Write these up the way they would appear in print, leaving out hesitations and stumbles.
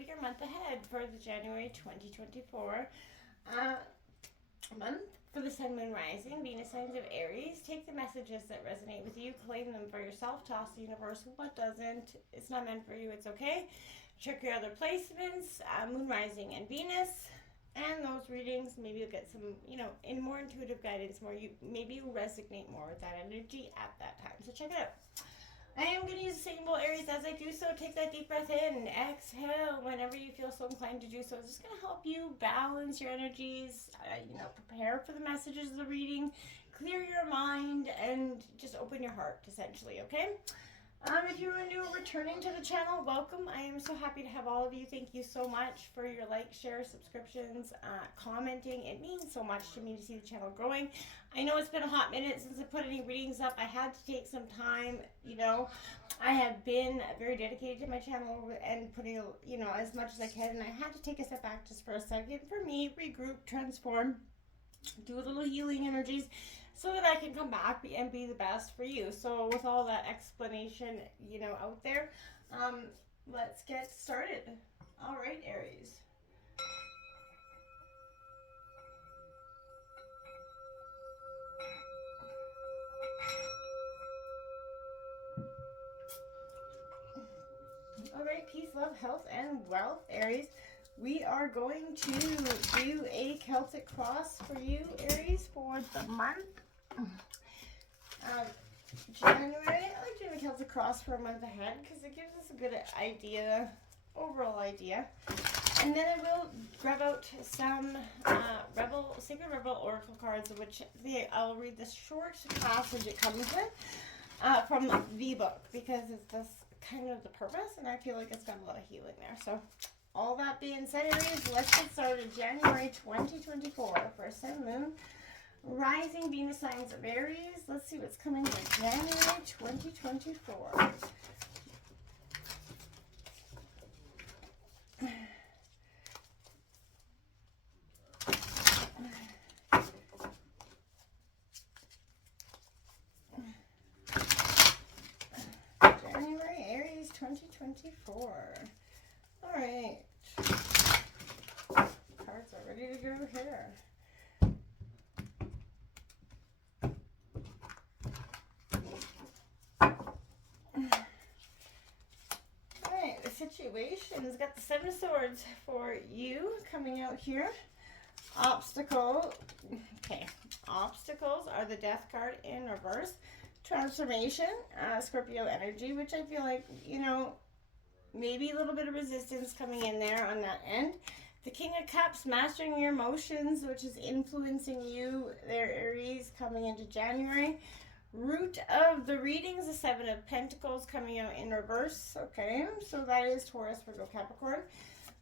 your month ahead for the January 2024 month for the Sun, Moon, Rising, Venus signs of Aries. Take the messages that resonate with you, claim them for yourself, toss the universe what doesn't. It's not meant for you, it's okay. Check your other placements, Moon, Rising, and Venus. And those readings, maybe you'll get some, in more intuitive guidance, maybe you resonate more with that energy at that time. So check it out. I am going to use the symbol Aries as I do so. Take that deep breath in, exhale whenever you feel so inclined to do so. It's just going to help you balance your energies, prepare for the messages of the reading, clear your mind, and just open your heart, essentially, okay? If you are new or returning to the channel, welcome. I am so happy to have all of you. Thank you so much for your likes, shares, subscriptions, commenting. It means so much to me to see the channel growing. I know it's been a hot minute since I put any readings up. I had to take some time, I have been very dedicated to my channel and putting, as much as I can. And I had to take a step back just for a second for me, regroup, transform, do a little healing energies, so that I can come back and be the best for you. So with all that explanation, out there, let's get started. All right, Aries. All right, peace, love, health, and wealth, Aries. We are going to do a Celtic cross for you, Aries, for the month January. I like doing a Celtic cross for a month ahead because it gives us a good idea, overall idea. And then I will grab out some Sacred Rebel Oracle cards, which I'll read the short passage it comes with from the book, because it's this kind of the purpose, and I feel like it's got a lot of healing there. So all that being said, Aries, let's get started. January 2024 for Sun, Moon, Rising, Venus signs of Aries. Let's see what's coming for January 2024. January, Aries 2024. All right. Cards are ready to go here. Situations. Got the Seven of Swords for you coming out here. Obstacles are the Death card in reverse. Transformation, Scorpio energy, which I feel like, maybe a little bit of resistance coming in there on that end. The King of Cups, mastering your emotions, which is influencing you there, Aries, coming into January. Root of the readings, the Seven of Pentacles coming out in reverse. Okay, so that is Taurus, Virgo, Capricorn.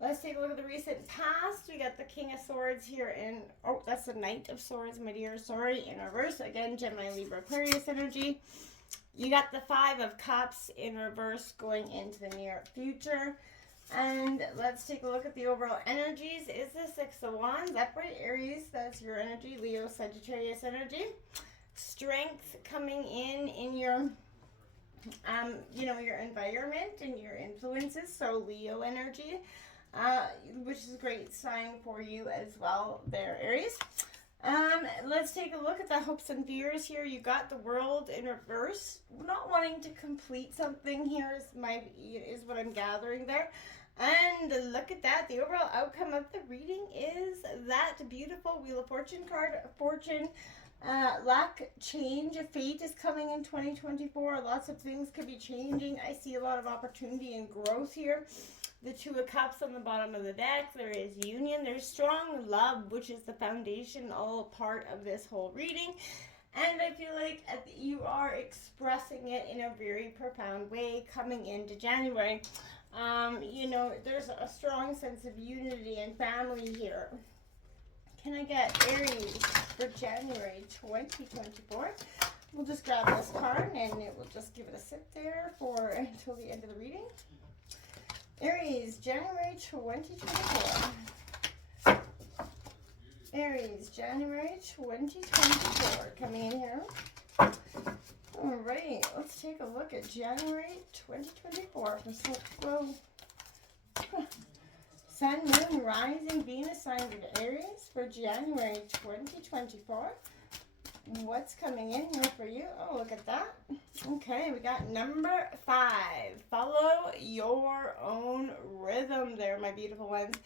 Let's take a look at the recent past. We got the King of Swords here in, that's the Knight of Swords, my dear, sorry, in reverse. Again, Gemini, Libra, Aquarius energy. You got the Five of Cups in reverse going into the near future. And let's take a look at the overall energies. Is the Six of Wands, upright Aries, that's your energy. Leo, Sagittarius energy. Strength coming in your your environment and your influences, so Leo energy, which is a great sign for you as well there, Aries. Let's take a look at the hopes and fears here. You got the World in reverse, not wanting to complete something here is what I'm gathering there. And look at that, the overall outcome of the reading is that beautiful Wheel of Fortune card. Fortune, luck, change, fate is coming in 2024. Lots of things could be changing. I see a lot of opportunity and growth here. The Two of Cups on the bottom of the deck. There is union. There's strong love, which is the foundation, all part of this whole reading. And I feel like you are expressing it in a very profound way coming into January. There's a strong sense of unity and family here. Can I get Aries for January 2024? We'll just grab this card and it will just give it a sit there until the end of the reading. Aries, January 2024. Aries, January 2024. Coming in here. All right, let's take a look at January 2024. Sun, Moon, Rising, Venus signs of Aries for January 2024. What's coming in here for you? Oh, look at that. Okay, we got number 5. Follow your own rhythm there, my beautiful ones.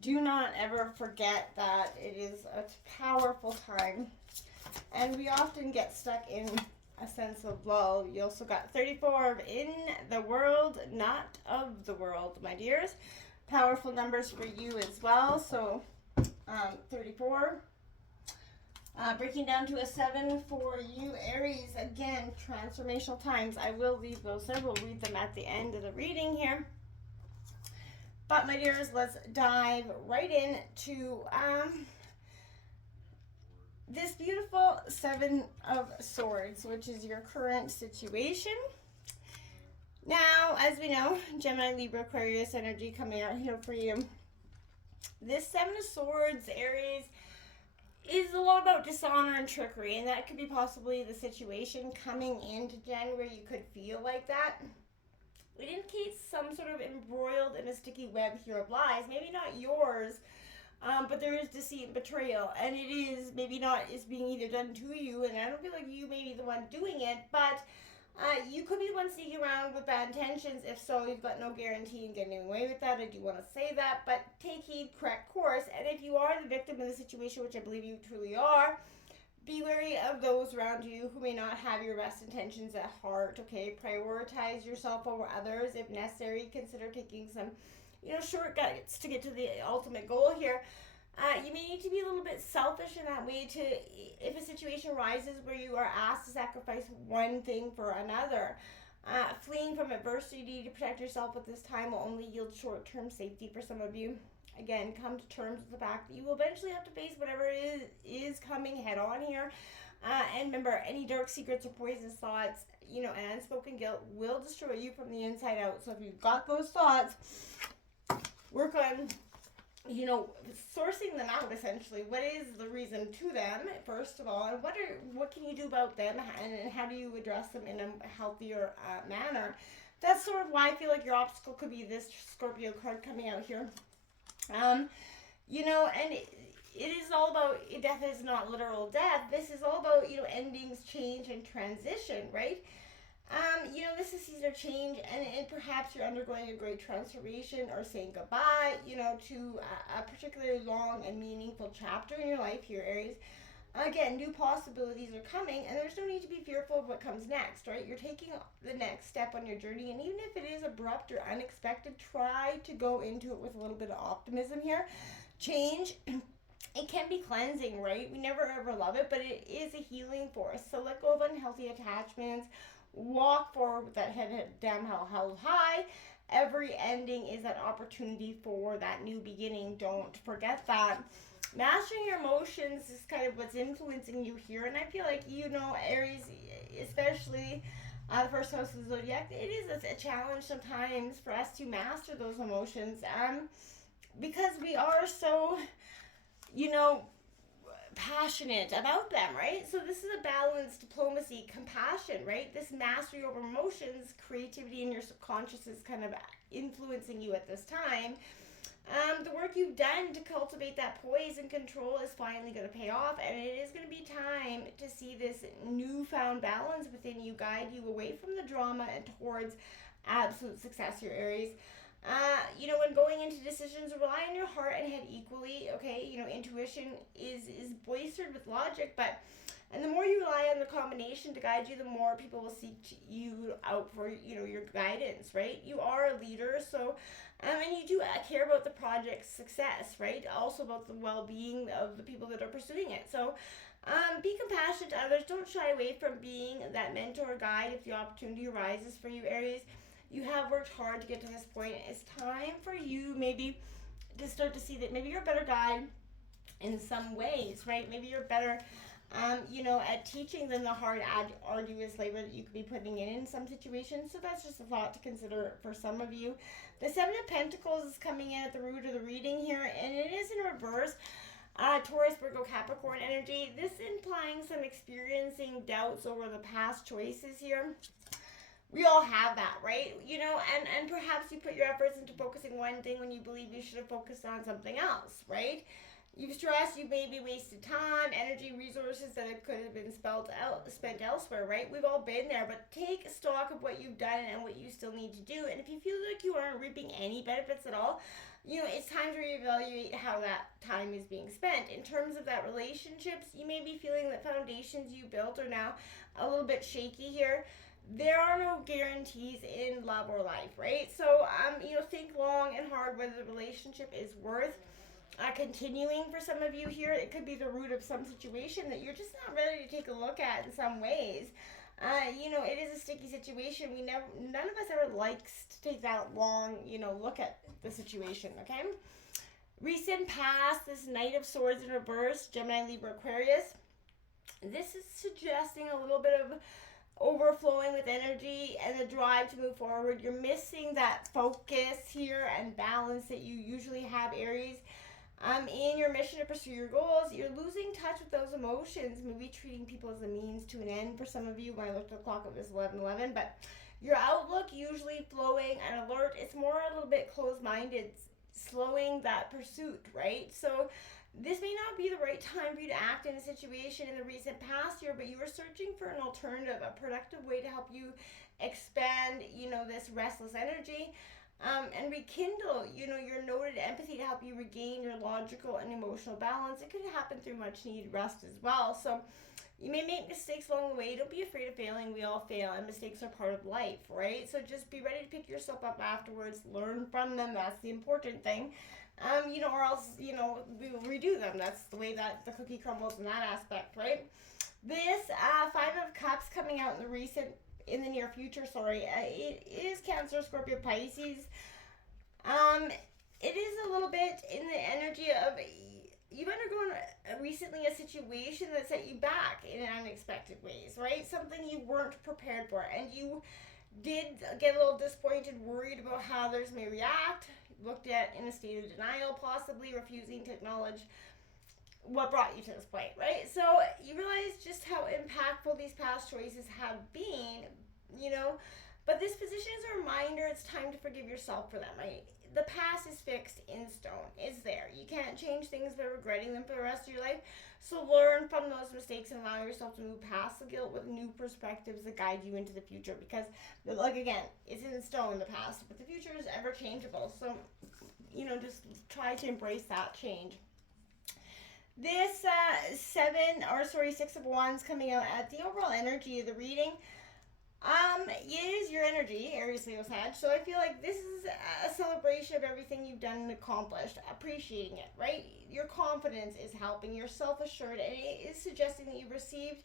Do not ever forget that it is a powerful time. And we often get stuck in a sense of lull. You also got 34 of in the world, not of the world, my dears. Powerful numbers for you as well. So 34. Breaking down to a 7 for you, Aries. Again, transformational times. I will leave those there. We'll read them at the end of the reading here. But, my dears, let's dive right into this beautiful 7 of Swords, which is your current situation. Now, as we know, Gemini, Libra, Aquarius energy coming out here for you. This 7 of Swords, Aries, is a lot about dishonor and trickery, and that could be possibly the situation coming into January. You could feel like that. It indicates some sort of embroiled in a sticky web here of lies. Maybe not yours, but there is deceit and betrayal, and it is maybe not is being either done to you, and I don't feel like you may be the one doing it, but you could be the one sneaking around with bad intentions. If so, you've got no guarantee in getting away with that. I do want to say that, but take heed, correct course. And if you are the victim of the situation, which I believe you truly are, be wary of those around you who may not have your best intentions at heart. Okay, prioritize yourself over others if necessary. Consider taking some, shortcuts to get to the ultimate goal here. You may need to be a little bit selfish in that way if a situation arises where you are asked to sacrifice one thing for another. Fleeing from adversity to protect yourself at this time will only yield short-term safety for some of you. Again, come to terms with the fact that you will eventually have to face whatever is coming head on here. And remember, any dark secrets or poisonous thoughts, and unspoken guilt will destroy you from the inside out. So if you've got those thoughts, work on sourcing them out essentially. What is the reason to them, first of all, and what can you do about them, and how do you address them in a healthier manner? That's sort of why I feel like your obstacle could be this Scorpio card coming out here. And it is all about, death is not literal death. This is all about, endings, change, and transition, right? This is season of change, and perhaps you're undergoing a great transformation or saying goodbye, to a particularly long and meaningful chapter in your life here, Aries. Again, new possibilities are coming, and there's no need to be fearful of what comes next, right? You're taking the next step on your journey, and even if it is abrupt or unexpected, try to go into it with a little bit of optimism here. Change, it can be cleansing, right? We never ever love it, but it is a healing force. So let go of unhealthy attachments. Walk forward with that head down held high. Every ending is an opportunity for that new beginning. Don't forget that. Mastering your emotions is kind of what's influencing you here. And I feel like, Aries, especially the first house of the zodiac, it is a challenge sometimes for us to master those emotions. Because we are so, passionate about them, right? So this is a balance, diplomacy, compassion, right? This mastery over emotions, creativity in your subconscious is kind of influencing you at this time. The work you've done to cultivate that poise and control is finally going to pay off, and it is going to be time to see this newfound balance within you guide you away from the drama and towards absolute success, your Aries. When going into decisions, rely on your heart and head equally, okay? Intuition is bolstered with logic, and the more you rely on the combination to guide you, the more people will seek you out for, your guidance, right? You are a leader, so, and you do care about the project's success, right? Also about the well-being of the people that are pursuing it. So, be compassionate to others. Don't shy away from being that mentor guide if the opportunity arises for you, Aries. You have worked hard to get to this point. It's time for you maybe to start to see that maybe you're a better guide in some ways, right? Maybe you're better, at teaching than the hard, arduous labor that you could be putting in some situations. So that's just a thought to consider for some of you. The 7 of Pentacles is coming in at the root of the reading here, and it is in reverse. Taurus, Virgo, Capricorn energy. This implying some experiencing doubts over the past choices here. We all have that, right? You know, and perhaps you put your efforts into focusing one thing when you believe you should have focused on something else, right? You've stressed, you maybe wasted time, energy, resources that it could have been spent elsewhere, right? We've all been there, but take stock of what you've done and what you still need to do. And if you feel like you aren't reaping any benefits at all, you know, it's time to reevaluate how that time is being spent. In terms of that relationships, you may be feeling that foundations you built are now a little bit shaky here. There are no guarantees in love or life, right? So, you know, think long and hard whether the relationship is worth continuing for some of you here. It could be the root of some situation that you're just not ready to take a look at in some ways. You know, it is a sticky situation. None of us ever likes to take that long, you know, look at the situation, okay? Recent past, this Knight of Swords in reverse, Gemini, Libra, Aquarius. This is suggesting a little bit of overflowing with energy and the drive to move forward. You're missing that focus here and balance that you usually have, Aries. In your mission to pursue your goals, you're losing touch with those emotions, maybe treating people as a means to an end for some of you. When I looked at the clock, it was 11:11, but your outlook usually flowing and alert. It's more a little bit closed-minded, slowing that pursuit, right? So this may not be the right time for you to act in a situation in the recent past year, but you were searching for an alternative, a productive way to help you expand, you know, this restless energy. And rekindle, you know, your noted empathy to help you regain your logical and emotional balance. It could happen through much needed rest as well. So you may make mistakes along the way. Don't be afraid of failing. We all fail, and mistakes are part of life, right? So just be ready to pick yourself up afterwards. Learn from them. That's the important thing. You know, or else, you know, we will redo them. That's the way that the cookie crumbles in that aspect, right? This Five of Cups coming out in the near future, sorry, it is Cancer, Scorpio, Pisces. It is a little bit in the energy of you've undergone recently a situation that set you back in unexpected ways, right? Something you weren't prepared for, and you did get a little disappointed, worried about how others may react, looked at in a state of denial, possibly refusing to acknowledge what brought you to this point, right? So you realize just how impactful these past choices have been, you know, but this position is a reminder it's time to forgive yourself for them, right? The past is fixed in stone. It's there. You can't change things by regretting them for the rest of your life. So learn from those mistakes and allow yourself to move past the guilt with new perspectives that guide you into the future. Because, like, again, it's in stone, the past, but the future is ever changeable. So, you know, just try to embrace that change. This Six of Wands coming out at the overall energy of the reading. It is your energy, Aries, Leo, Sag. So I feel like this is a celebration of everything you've done and accomplished, appreciating it, right? Your confidence is helping, you're self-assured, and it is suggesting that you've received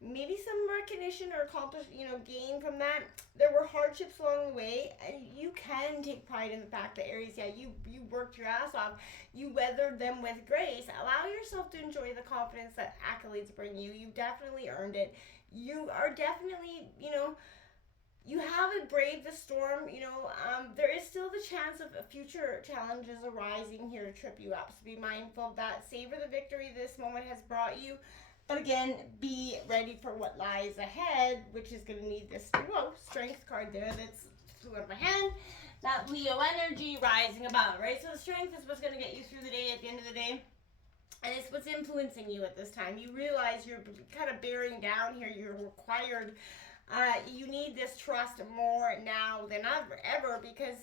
maybe some recognition or accomplished, you know, gain from that. There were hardships along the way, and you can take pride in the fact that, Aries, yeah, you worked your ass off. You weathered them with grace. Allow yourself to enjoy the confidence that accolades bring you. You definitely earned it. You are definitely, you know, you haven't braved the storm, you know, there is still the chance of future challenges arising here to trip you up. So be mindful of that. Savor the victory this moment has brought you. But again, be ready for what lies ahead, which is going to need this strength card there that's flew out of my hand. That Leo energy rising above, right? So the strength is what's going to get you through the day at the end of the day. And it's what's influencing you at this time. You realize you're kind of bearing down here. You're required. You need this trust more now than ever because,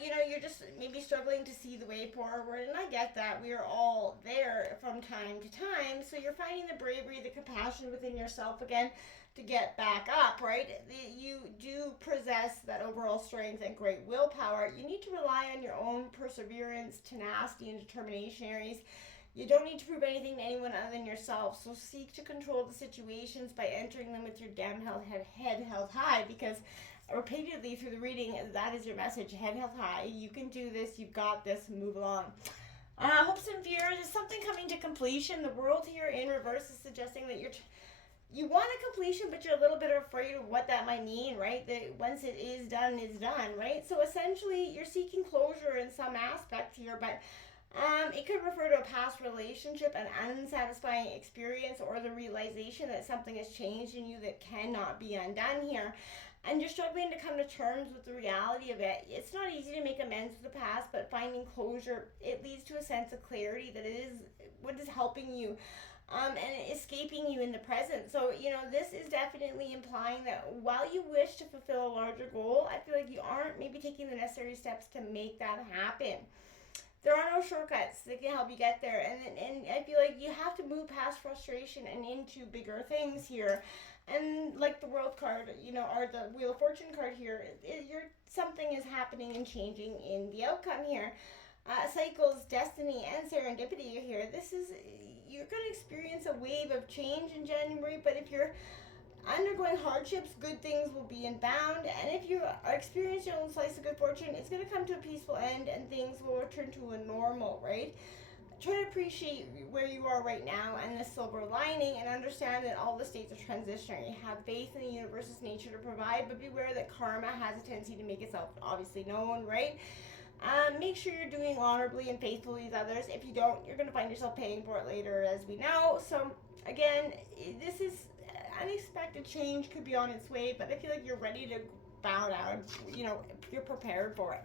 you know, you're just maybe struggling to see the way forward. And I get that. We are all there from time to time. So you're finding the bravery, the compassion within yourself again to get back up, right? You do possess that overall strength and great willpower. You need to rely on your own perseverance, tenacity, and determination, Aries. You don't need to prove anything to anyone other than yourself. So seek to control the situations by entering them with your head held high, because repeatedly through the reading, that is your message. Head held high. You can do this. You've got this. Move along. Hopes and fears is something coming to completion. The world here in reverse is suggesting that you want a completion, but you're a little bit afraid of what that might mean, right? That once it is done, right? So essentially, you're seeking closure in some aspect here, but it could refer to a past relationship, an unsatisfying experience, or the realization that something has changed in you that cannot be undone here. and you're struggling to come to terms with the reality of it. It's not easy to make amends with the past, but finding closure, it leads to a sense of clarity that it is what is helping you, and escaping you in the present. So, this is definitely implying that while you wish to fulfill a larger goal, I feel like you aren't maybe taking the necessary steps to make that happen. There are no shortcuts that can help you get there, and I feel like you have to move past frustration and into bigger things here. And like the World card, or the Wheel of Fortune card here, something is happening and changing in the outcome here. Cycles, destiny, and serendipity are here. You're going to experience a wave of change in January, but if you're undergoing hardships, good things will be inbound, and if you are experiencing your own slice of good fortune, it's going to come to a peaceful end and things will return to a normal, right? Try to appreciate where you are right now and the silver lining, and understand that all the states are transitionary. Have faith in the universe's nature to provide, but beware that karma has a tendency to make itself obviously known, right? Make sure you're doing honorably and faithfully with others. If you don't, you're going to find yourself paying for it later, as we know. So, again, this is unexpected change, could be on its way, but I feel like you're ready to bow down. You're prepared for it.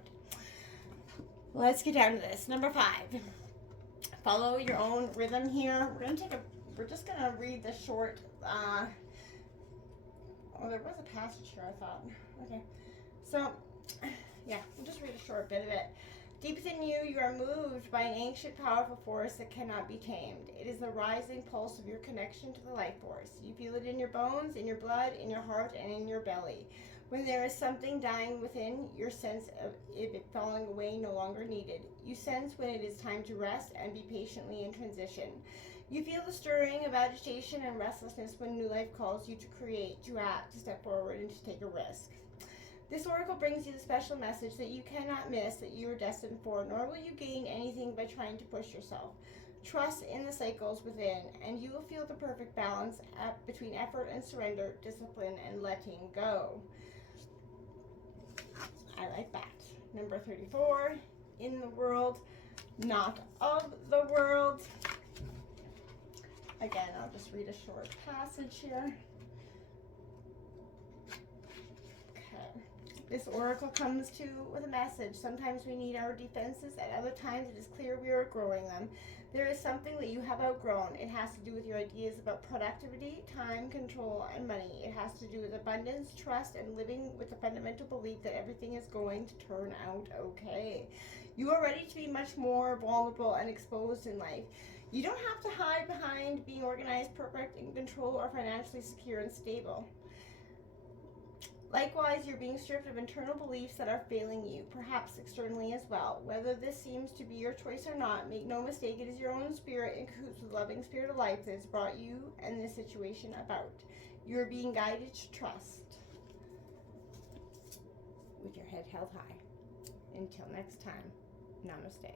Let's get down to this. Number 5. Follow your own rhythm here. We're just going to read the short, there was a passage here, I thought. Okay. So, yeah, we'll just read a short bit of it. Deep within you, you are moved by an ancient, powerful force that cannot be tamed. It is the rising pulse of your connection to the life force. You feel it in your bones, in your blood, in your heart, and in your belly. When there is something dying within, your sense of it falling away no longer needed. You sense when it is time to rest and be patiently in transition. You feel the stirring of agitation and restlessness when new life calls you to create, to act, to step forward, and to take a risk. This oracle brings you the special message that you cannot miss, that you are destined for, nor will you gain anything by trying to push yourself. Trust in the cycles within, and you will feel the perfect balance between effort and surrender, discipline and letting go. I like that. Number 34, in the world, not of the world. Again, I'll just read a short passage here. This oracle comes with a message. Sometimes we need our defenses, at other times it is clear we are growing them. There is something that you have outgrown. It has to do with your ideas about productivity, time, control, and money. It has to do with abundance, trust, and living with the fundamental belief that everything is going to turn out okay. You are ready to be much more vulnerable and exposed in life. You don't have to hide behind being organized, perfect, in control, or financially secure and stable. Likewise, you're being stripped of internal beliefs that are failing you, perhaps externally as well. Whether this seems to be your choice or not, make no mistake, it is your own spirit in cahoots with the loving spirit of life that has brought you and this situation about. You are being guided to trust with your head held high. Until next time, namaste.